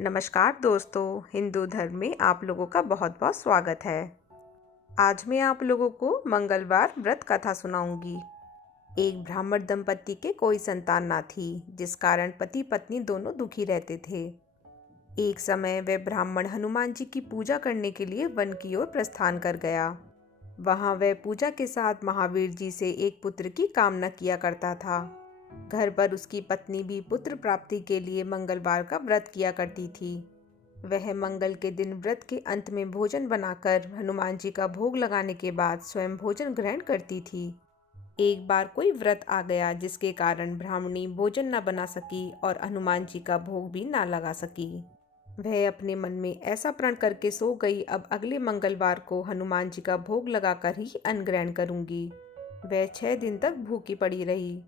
नमस्कार दोस्तों, हिंदू धर्म में आप लोगों का बहुत बहुत स्वागत है। आज मैं आप लोगों को मंगलवार व्रत कथा सुनाऊंगी। एक ब्राह्मण दंपति के कोई संतान ना थी, जिस कारण पति पत्नी दोनों दुखी रहते थे। एक समय वह ब्राह्मण हनुमान जी की पूजा करने के लिए वन की ओर प्रस्थान कर गया। वहां वह पूजा के साथ महावीर जी से एक पुत्र की कामना किया करता था। घर पर उसकी पत्नी भी पुत्र प्राप्ति के लिए मंगलवार का व्रत किया करती थी। वह मंगल के दिन व्रत के अंत में भोजन बनाकर हनुमान जी का भोग लगाने के बाद स्वयं भोजन ग्रहण करती थी। एक बार कोई व्रत आ गया, जिसके कारण ब्राह्मणी भोजन न बना सकी और हनुमान जी का भोग भी ना लगा सकी। वह अपने मन में ऐसा प्रण करके सो गई, अब अगले मंगलवार को हनुमान जी का भोग लगाकर ही अन्न ग्रहण करूंगी। वह 6 दिन तक भूखी पड़ी रही।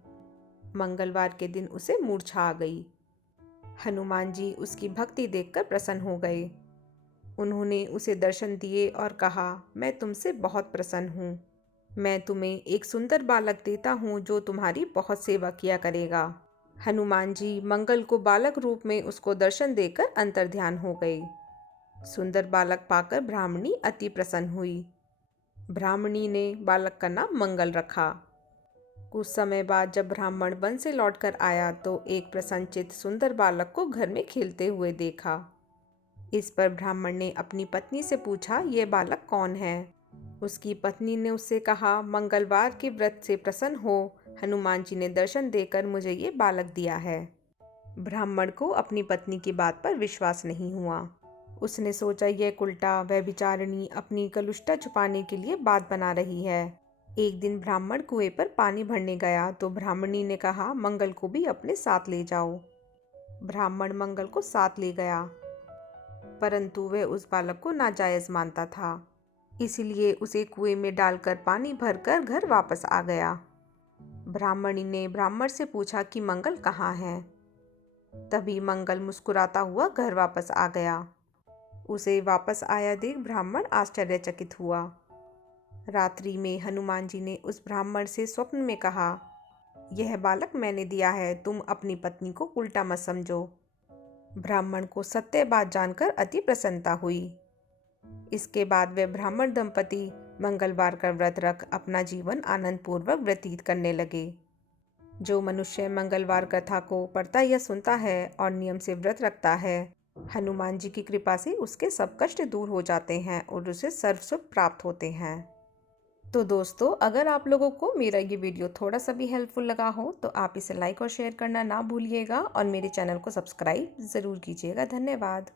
मंगलवार के दिन उसे मूर्छा आ गई। हनुमान जी उसकी भक्ति देखकर प्रसन्न हो गए। उन्होंने उसे दर्शन दिए और कहा, मैं तुमसे बहुत प्रसन्न हूँ। मैं तुम्हें एक सुंदर बालक देता हूँ जो तुम्हारी बहुत सेवा किया करेगा। हनुमान जी मंगल को बालक रूप में उसको दर्शन देकर अंतर्ध्यान हो गए। सुंदर बालक पाकर ब्राह्मणी अति प्रसन्न हुई। ब्राह्मणी ने बालक का नाम मंगल रखा। कुछ समय बाद जब ब्राह्मण वन से लौटकर आया तो एक प्रसन्नचित्त सुंदर बालक को घर में खेलते हुए देखा। इस पर ब्राह्मण ने अपनी पत्नी से पूछा, ये बालक कौन है? उसकी पत्नी ने उससे कहा, मंगलवार के व्रत से प्रसन्न हो हनुमान जी ने दर्शन देकर मुझे ये बालक दिया है। ब्राह्मण को अपनी पत्नी की बात पर विश्वास नहीं हुआ। उसने सोचा, यह उल्टा वह बिचारणी अपनी कलुष्ठता छुपाने के लिए बात बना रही है। एक दिन ब्राह्मण कुएं पर पानी भरने गया तो ब्राह्मणी ने कहा, मंगल को भी अपने साथ ले जाओ। ब्राह्मण मंगल को साथ ले गया, परंतु वह उस बालक को नाजायज मानता था, इसलिए उसे कुएं में डालकर पानी भरकर घर वापस आ गया। ब्राह्मणी ने ब्राह्मण से पूछा कि मंगल कहाँ है? तभी मंगल मुस्कुराता हुआ घर वापस आ गया। उसे वापस आया देख ब्राह्मण आश्चर्यचकित हुआ। रात्रि में हनुमान जी ने उस ब्राह्मण से स्वप्न में कहा, यह बालक मैंने दिया है, तुम अपनी पत्नी को उल्टा मत समझो। ब्राह्मण को सत्य बात जानकर अति प्रसन्नता हुई। इसके बाद वे ब्राह्मण दंपति मंगलवार का व्रत रख अपना जीवन आनंद पूर्वक व्यतीत करने लगे। जो मनुष्य मंगलवार कथा को पढ़ता या सुनता है और नियम से व्रत रखता है, हनुमान जी की कृपा से उसके सब कष्ट दूर हो जाते हैं और उसे सर्व सुख प्राप्त होते हैं। तो दोस्तों, अगर आप लोगों को मेरा ये वीडियो थोड़ा सा भी हेल्पफुल लगा हो तो आप इसे लाइक और शेयर करना ना भूलिएगा और मेरे चैनल को सब्सक्राइब ज़रूर कीजिएगा। धन्यवाद।